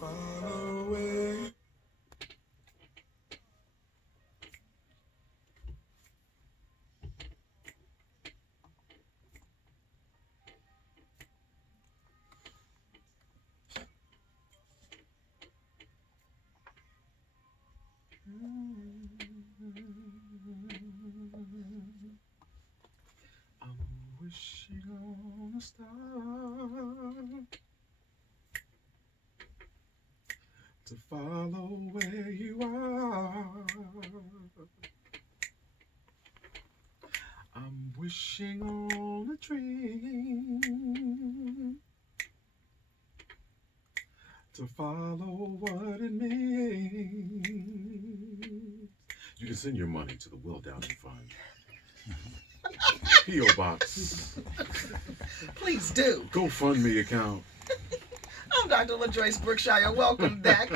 far away. I'm wishing on a star to follow where you are. I'm wishing on a dream to follow what it means. You can send your money to the Will Downing Fund. P.O. Box. Please do. GoFundMe account. I'm Dr. LaJoyce Brookshire. Welcome back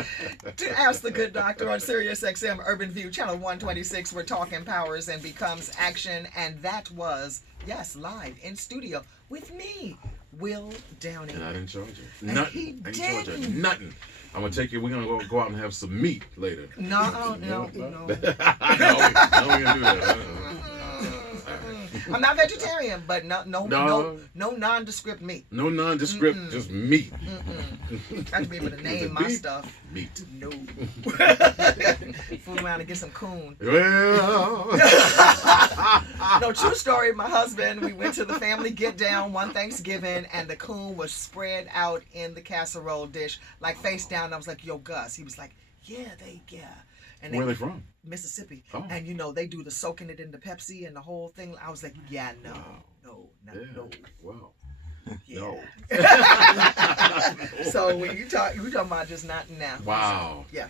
to Ask the Good Doctor on Sirius XM Urban View, Channel 126. We're talking powers and becomes action. And that was, yes, live in studio with me, Will Downing. And I didn't charge you. And Nothing. he I didn't charge you. didn't. Nothing. I'm going to take you. We're going to go out and have some meat later. No. No, we're going to do that. I'm not vegetarian, but no nondescript meat. No nondescript, just meat. I have to be able to name my stuff. Meat. No. Fool around and get some coon. Well. No, true story. My husband, we went to the family get down one Thanksgiving, and the coon was spread out in the casserole dish, like face down. And I was like, "Yo, Gus." He was like, "Yeah." And Where are they from? Mississippi. Oh. And they do the soaking it in the Pepsi and the whole thing. I was like, "Yeah, no. Wow. Yeah. No. So when you talking about just not now. Wow. Yeah.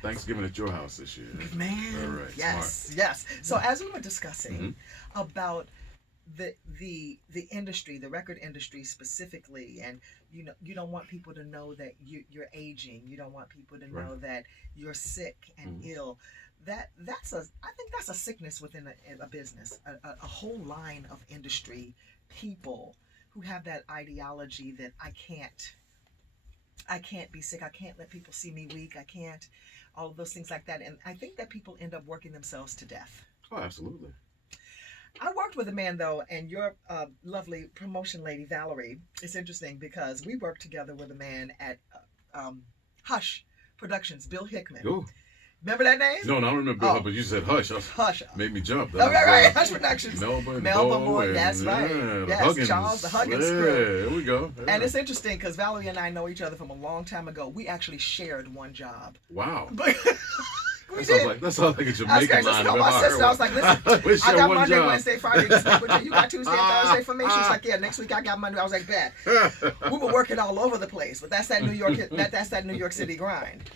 Thanksgiving at your house this year. Man. All right. Yes. Smart. Yes. So as we were discussing about the industry, the record industry specifically, and you don't want people to know that you're aging. You don't want people to know that you're sick and ill. I think that's a sickness within a business. A whole line of industry people who have that ideology that I can't be sick. I can't let people see me weak. I can't, all of those things like that. And I think that people end up working themselves to death. Oh, absolutely. I worked with a man, though, and your lovely promotion lady, Valerie, it's interesting because we worked together with a man at Hush Productions, Bill Hickman. Ooh. Remember that name? No, I don't remember Bill, but you said Hush. Hush. Made me jump. That right. Hush Productions. Melba Moore, that's right. Yes, Huggins. Charles, the Huggins crew. There we go. Yeah. And it's interesting because Valerie and I know each other from a long time ago. We actually shared one job. Wow. We that sounds like a Jamaican line. I my sister. I was like, listen, I got Monday, Wednesday, Friday this week with you. You got Tuesday and Thursday for me? She was like, yeah, next week I got Monday. I was like, bet. We were working all over the place, but that's that New York that's that New York City grind.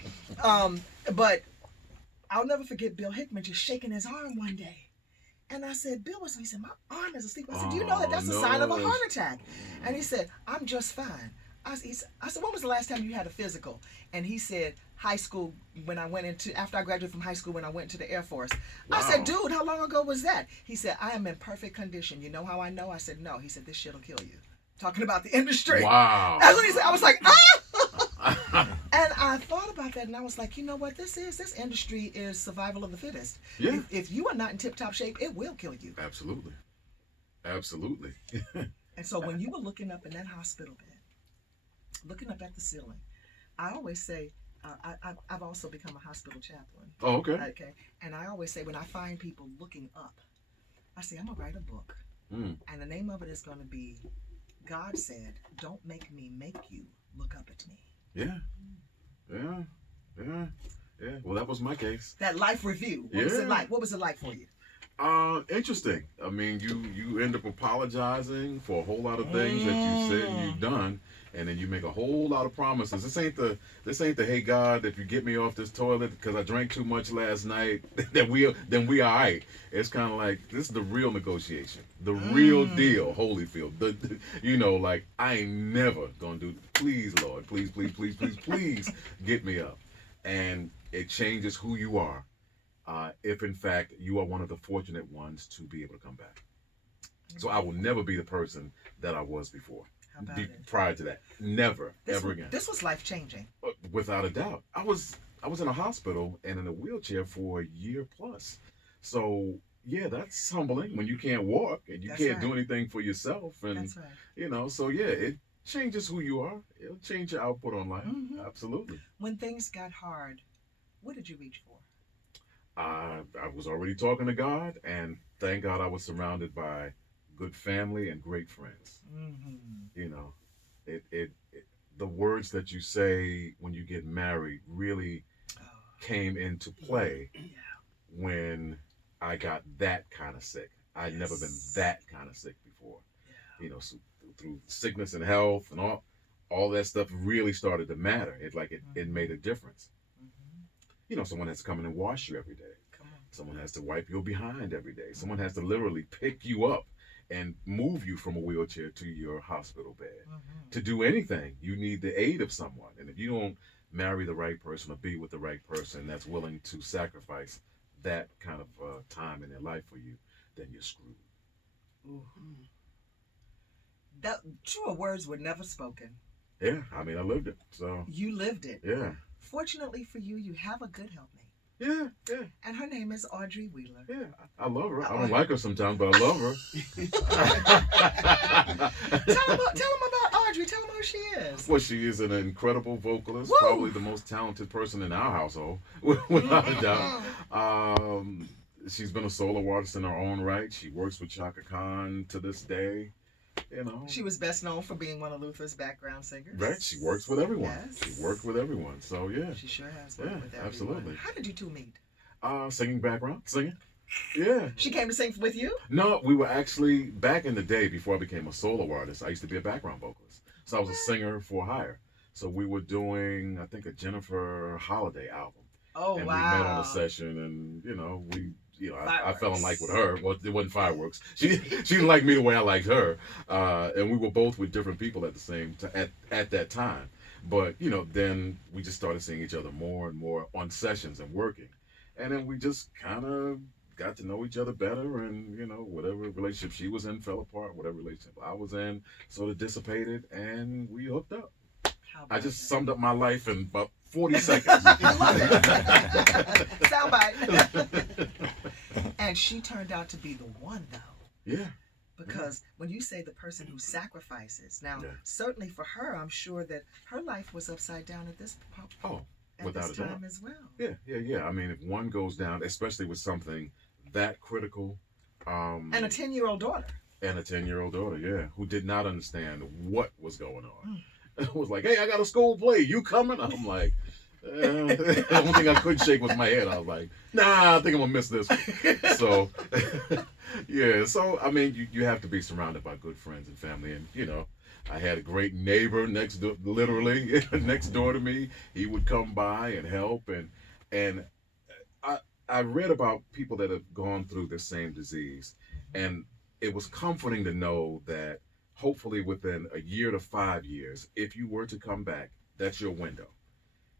But I'll never forget Bill Hickman just shaking his arm one day. And I said, Bill, what's up? He said, my arm is asleep. I said, do you know that's a sign of a heart attack? And he said, I'm just fine. I said, when was the last time you had a physical? And he said, high school, after I graduated from high school, when I went to the Air Force. Wow. I said, dude, how long ago was that? He said, I am in perfect condition. You know how I know? I said, no. He said, this shit'll kill you. Talking about the industry. Wow. That's what he said. I was like, ah! And I thought about that, and I was like, you know what this industry is survival of the fittest. Yeah. If you are not in tip-top shape, it will kill you. Absolutely. And so when you were looking up in that hospital bed, looking up at the ceiling, I always say, I've also become a hospital chaplain. Oh, okay. Okay. And I always say, when I find people looking up, I say, I'm going to write a book. And the name of it is going to be, God said, don't make me make you look up at me. Yeah. Well, that was my case. That life review. What was it like? What was it like for you? Interesting. I mean, you end up apologizing for a whole lot of things that you said and you've done, and then you make a whole lot of promises. This ain't the hey God, if you get me off this toilet because I drank too much last night, then we all right. It's kind of like this is the real negotiation, the real deal. Holyfield, like I ain't never gonna do. Please, Lord, please get me up, and it changes who you are. If in fact you are one of the fortunate ones to be able to come back. So I will never be the person that I was before. How about it? Prior to that, never, ever again. This was life changing. without a doubt. I was in a hospital and in a wheelchair for a year plus. So yeah, that's humbling when you can't walk and you That's can't do right. anything for yourself, and That's right. so yeah, it changes who you are. It'll change your output on life. Absolutely. When things got hard, what did you reach for? I was already talking to God, and thank God I was surrounded by good family and great friends. Mm-hmm. You know, it the words that you say when you get married really Oh, came into play yeah. when I got that kind of sick. I'd never been Yes. that kind of sick before. Yeah. So through sickness and health and all that stuff really started to matter. It made a difference. Mm-hmm. Someone has to come in and wash you every day. Come on. Someone has to wipe your behind every day. Someone has to literally pick you up and move you from a wheelchair to your hospital bed. Mm-hmm. To do anything, you need the aid of someone. And if you don't marry the right person or be with the right person that's willing to sacrifice that kind of time in their life for you, then you're screwed. Ooh. That truer words were never spoken. Yeah, I mean, I lived it. So, You lived it. yeah. Fortunately for you, you have a good helpmate. Yeah, yeah, And her name is Audrey Wheeler. yeah. I love her. I don't like her sometimes, but I love her. Tell them about Audrey. Tell them who she is. Well, she is an incredible vocalist, Woo! probably the most talented person in our household, without a doubt. She's been a solo artist in her own right. She works with Chaka Khan to this day. She was best known for being one of Luther's background singers. Right? She works with everyone. Yes. She worked with everyone. So yeah, She sure has worked Yeah, with everyone. absolutely. How did you two meet? singing background, singing. Yeah. She came to sing with you? No, we were actually back in the day before I became a solo artist. I used to be a background vocalist, so I was a singer for hire. So we were doing, I think, a Jennifer Holiday album. Oh, And wow. we met on a session, and I fell in like with her. Well, it wasn't fireworks. She didn't like me the way I liked her, and we were both with different people at the same at that time. But then we just started seeing each other more and more on sessions and working, and then we just kind of got to know each other better, and whatever relationship she was in fell apart. Whatever relationship I was in sort of dissipated, and we hooked up. How I about just that? summed up my life in about 40 seconds. Soundbite. And she turned out to be the one, though. Yeah. Because when you say the person who sacrifices, now Yeah. certainly for her, I'm sure that her life was upside down at this Oh, at without this a doubt. time as well. Yeah. I mean, if one goes down, especially with something that critical, And a 10-year-old daughter. and a 10-year-old daughter, yeah, who did not understand what was going on. It was like, hey, I got a school play. You coming? I'm like, the only thing I couldn't shake was my head. I was like, nah, I think I'm going to miss this one. So, yeah. So, I mean, you have to be surrounded by good friends and family. And, I had a great neighbor next door, literally next door to me. He would come by and help. And I read about people that have gone through the same disease. And it was comforting to know that hopefully within a year to 5 years, if you were to come back, that's your window.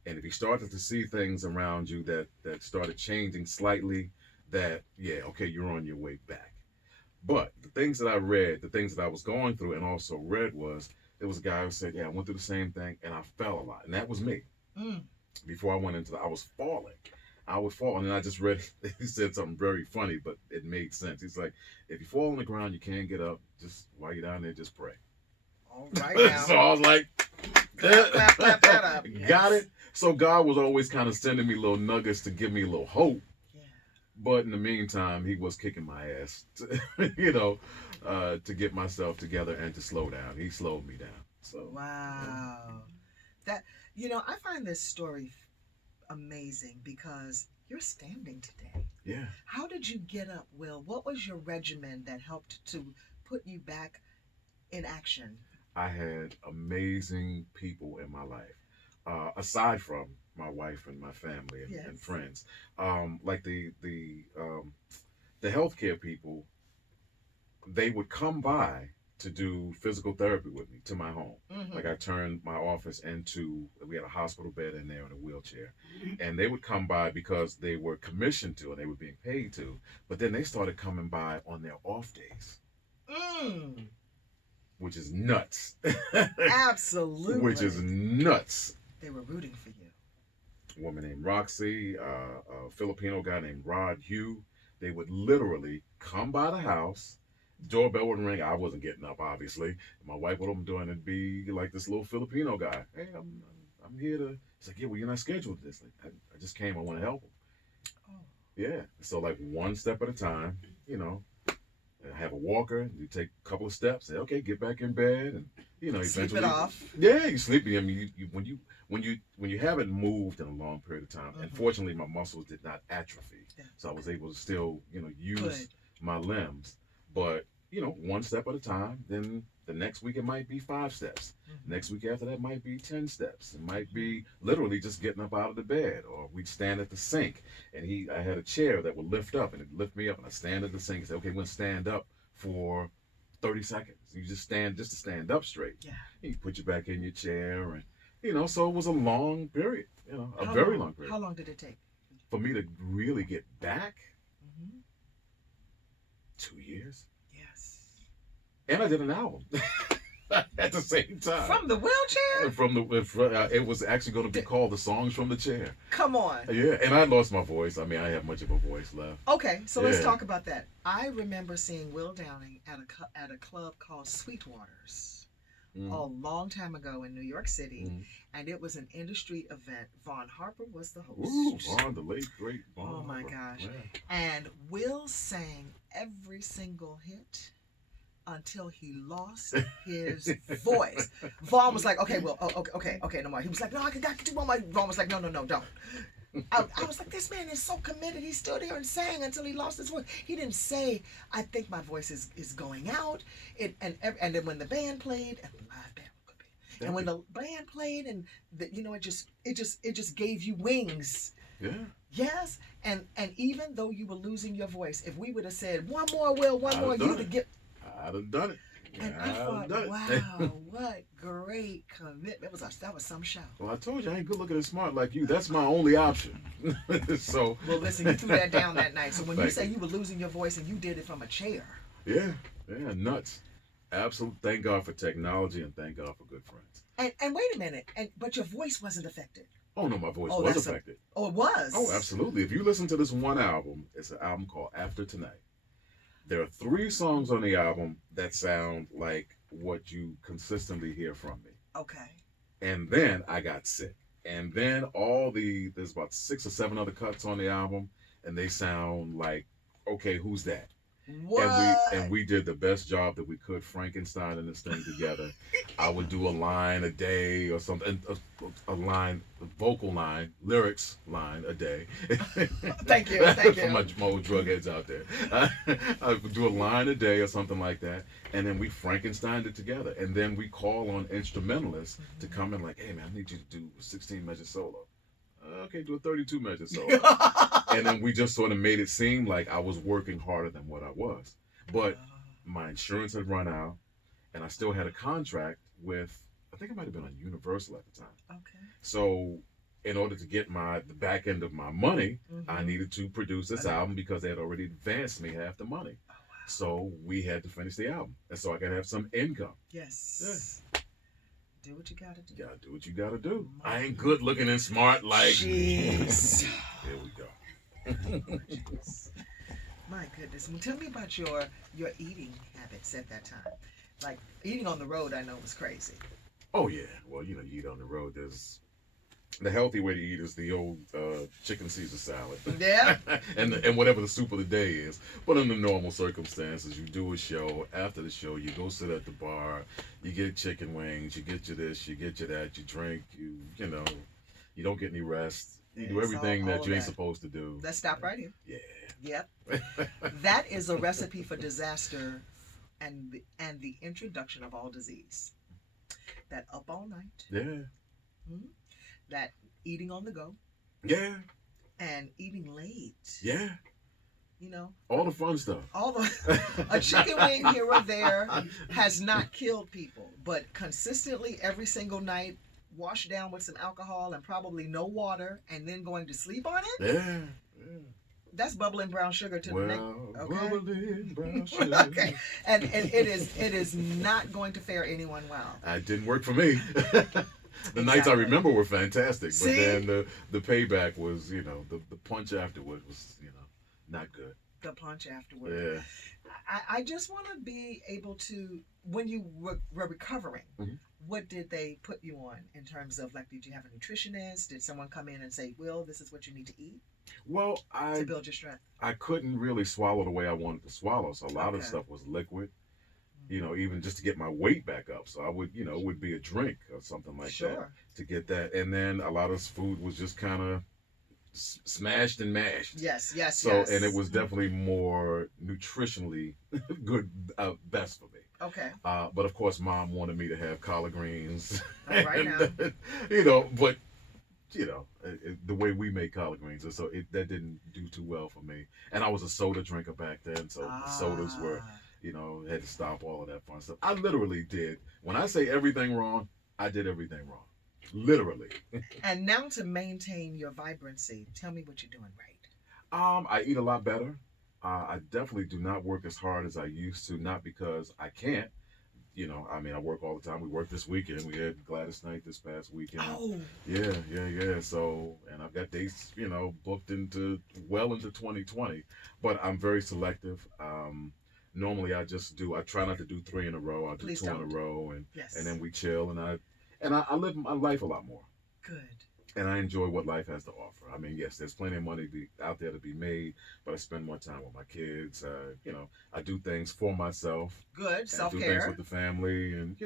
And if you started to see things around you that started changing slightly, that, yeah, okay, you're on your way back. But the things that I read, the things that I was going through and also read was, there was a guy who said, yeah, I went through the same thing and I fell a lot. And that was me. Mm. Before I went into I was falling. I would fall. And I just read, he said something very funny, but it made sense. He's like, if you fall on the ground, you can't get up. Just while you're down there, just pray. All right now. So I was like, clap that up. Got Yes. it. So God was always kind of sending me little nuggets to give me a little hope. Yeah. But in the meantime, he was kicking my ass, to get myself together and to slow down. He slowed me down. So Wow. That I find this story amazing because you're standing today. yeah. How did you get up, Will? What was your regimen that helped to put you back in action? I had amazing people in my life, aside from my wife and my family and, Yes. and friends. Like the healthcare people, they would come by to do physical therapy with me to my home. Mm-hmm. Like I turned my office into, we had a hospital bed in there and a wheelchair. And they would come by because they were commissioned to and they were being paid to. But then they started coming by on their off days, which is nuts. Absolutely. Which is nuts. They were rooting for you. a woman named Roxy, a Filipino guy named Rod Hugh. They would literally come by the house, doorbell would ring. I wasn't getting up, obviously. My wife would open the door and it'd be like this little Filipino guy. Hey, I'm here to. He's like, yeah, well, you're not scheduled for this. Like, I just came. I want to help him. Oh. Yeah. So like one step at a time, you know. Have a walker. You take a couple of steps. Say, okay, get back in bed, and you know, Sleep eventually, it off. Yeah, you sleep. I mean, when you haven't moved in a long period of time, Mhm. and fortunately, my muscles did not atrophy, Yeah. so I was able to still, you know, use Good. my limbs. But you know, one step at a time. Then the next week it might be 5 steps. Mhm. Next week after that might be 10 steps. It might be literally just getting up out of the bed, or we'd stand at the sink, and I had a chair that would lift up, and it'd lift me up, and I stand at the sink and say, okay, we're gonna stand up for 30 seconds. You just stand just to stand up straight. Yeah. And you put you back in your chair, and you know, so it was a long period, you know, a How very long? long period How long did it take? for me to really get back. Mm-hmm. 2 years, Yes. and I did an album at the same time. From the wheelchair? It was actually going to be called "The Songs from the Chair." Come on. Yeah, and I lost my voice. I mean, I have much of a voice left. Okay, so let's Yeah. talk about that. I remember seeing Will Downing at a club called Sweetwater's Mm. a long time ago in New York City, Mm. and it was an industry event. Vaughn Harper was the host. Ooh, Vaughn, the late great Vaughn. Oh my Harper. gosh. Yeah. And Will sang every single hit until he lost his voice. Vaughn was like, okay, well, okay, no more. He was like, no, I can do one more. Vaughn was like, no, don't. I was like, this man is so committed. He stood there and sang until he lost his voice. He didn't say, I think my voice is going out. And then when the band played, and the live band could be, and when the band played, and it just gave you wings. Yeah. Yes, and even though you were losing your voice, if we would have said one more, Will, one more, you'd have get. I'd have done it. And I I'd have thought, done wow, it. what great commitment! That was some show. Well, I told you I ain't good looking and smart like you. That's my only option. So. Well, listen, you threw that down that night. So when you Thank say you. you were losing your voice and you did it from a chair. Yeah, nuts. Absolute. Thank God for technology and thank God for good friends. And wait a minute, but your voice wasn't affected. Oh no, my voice Oh, was that's affected. Oh, it was. Oh, absolutely. If you listen to this one album, it's an album called After Tonight. There are 3 songs on the album that sound like what you consistently hear from me. Okay. And then I got sick. And then there's about 6 or 7 other cuts on the album, and they sound like, okay, who's that? What? And we did the best job that we could Frankenstein in this thing together. I would do a line a day or something, a vocal line, lyrics line a day. Thank you. For my old drug heads out there. I would do a line a day or something like that, and then we Frankensteined it together. And then we call on instrumentalists to come in like, hey man, I need you to do a 16 measure solo. Okay, do a 32 measure solo. And then we just sort of made it seem like I was working harder than what I was. But my insurance had run out, and I still had a contract with, I think it might have been on Universal at the time. Okay. So in order to get the back end of my money, I Mhm. needed to produce this album because they had already advanced me half the money. Oh, wow. So we had to finish the album. And so I got to have some income. Yes. Do what you gotta do. You got to do what you got to do. I ain't good looking and smart like... Jeez. Here we go. My goodness. Well, tell me about your eating habits at that time. Like eating on the road, I know was crazy. Oh, yeah. Well, you eat on the road. The healthy way to eat is the old chicken Caesar salad. Yeah. and whatever the soup of the day is. But under normal circumstances, you do a show. After the show, you go sit at the bar. You get chicken wings. You get you this. You get you that. You drink. You know, you don't get any rest. You do It's everything all that you ain't that. supposed to do. Let's stop right here. Yeah. Yep. That is a recipe for disaster and the introduction of all disease. That up all night, Yeah. that eating on the go, Yeah. and eating late. Yeah. You know, All the fun stuff. all the a chicken wing here or there has not killed people, but consistently every single night, washed down with some alcohol and probably no water, and then going to sleep on it. Yeah. That's bubbling brown sugar to the neck. Well, Okay. bubbling brown sugar. Okay, and it is not going to fare anyone well. It didn't work for me. the nights I remember were fantastic, See? but then the payback was, the punch afterward was, not good. The punch afterward. Yeah. I just want to be able to, when you were recovering, Mhm. what did they put you on in terms of, like, did you have a nutritionist? Did someone come in and say, Will, this is what you need to eat Well, to build your strength? I couldn't really swallow the way I wanted to swallow, so a lot of Okay. stuff was liquid. Even just to get my weight back up. So I would, it would be a drink or something like that Sure. to get that. And then a lot of food was just kind of smashed and mashed. Yes, yes, So, yes. and it was definitely more nutritionally good, best for me. Okay. But of course, Mom wanted me to have collard greens. All right now. But the way we make collard greens, and so that didn't do too well for me. And I was a soda drinker back then, so the sodas were, had to stop all of that fun stuff. I literally did. When I say everything wrong, I did everything wrong. Literally. And now to maintain your vibrancy, tell me what you're doing right. I eat a lot better. I definitely do not work as hard as I used to, not because I can't. I work all the time. We worked this weekend. We had Gladys Night this past weekend. Oh. Yeah. So, and I've got dates, booked into 2020. But I'm very selective. Normally I try not to do 3 in a row. I do Please 2 don't. in a row, and Yes. then we chill, and I live my life a lot more. Good. And I enjoy what life has to offer. I mean, yes, there's plenty of money out there to be made, but I spend more time with my kids. I do things for myself. Good. I do things Self-care. with the family, and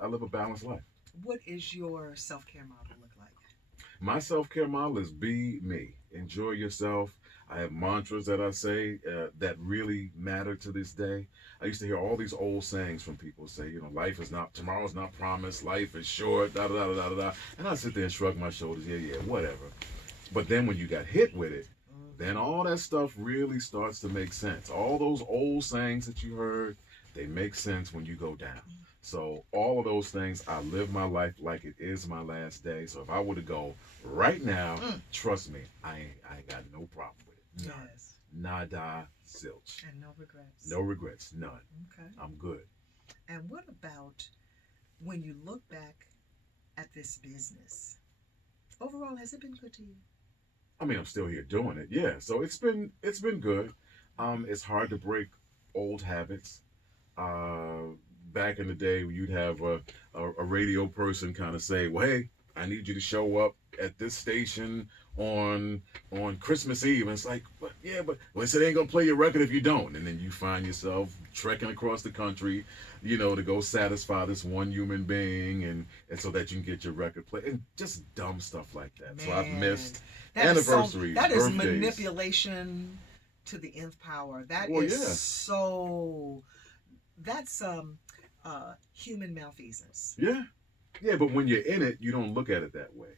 I live a balanced life. What is your self-care model look like? My self-care model is be me. Enjoy yourself. I have mantras that I say that really matter to this day. I used to hear all these old sayings from people say, tomorrow's not promised, life is short, da da da da da. And I sit there and shrug my shoulders, yeah, whatever. But then when you got hit with it, then all that stuff really starts to make sense. All those old sayings that you heard, they make sense when you go down. So all of those things, I live my life like it is my last day. So if I were to go right now, trust me, I ain't got no problem with it. None. Yes. Nada, zilch. And no regrets. No regrets, none. Okay. I'm good. And what about when you look back at this business? Overall, has it been good to you? I mean, I'm still here doing it. Yeah. So it's been good. It's hard to break old habits. Back in the day, you'd have a radio person kind of say, "Well, hey, I need you to show up at this station on Christmas Eve." And it's like, but they said they ain't gonna play your record if you don't. And then you find yourself trekking across the country, to go satisfy this one human being, and so that you can get your record played, and just dumb stuff like that. So I've missed anniversaries, That is birthdays. manipulation to the nth power. That's human malfeasance. Yeah, but when you're in it, you don't look at it that way.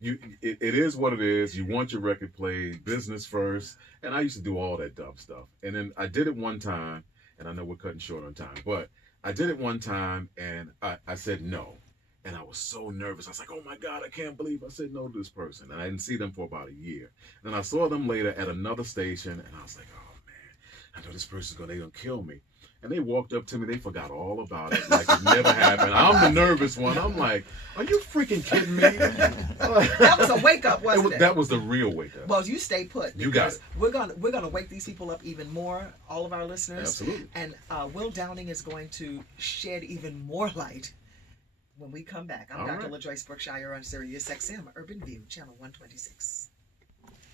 It is what it is. You want your record played, business first. And I used to do all that dumb stuff. And then I did it one time, and I know we're cutting short on time, but I did it one time, and I said no. And I was so nervous. I was like, oh my God, I can't believe I said no to this person. And I didn't see them for about a year. Then I saw them later at another station, and I was like, oh man, I know this person's gonna kill me. And they walked up to me. They forgot all about it, like it never happened. I'm the nervous one. I'm like, are you freaking kidding me? That was a wake up, wasn't it? That was the real wake up. Well, you stay put. You got it. We're gonna wake these people up even more. All of our listeners. Absolutely. And Will Downing is going to shed even more light when we come back. I'm All Dr. right. LaJoyce Brookshire on Sirius XM Urban View, channel 126.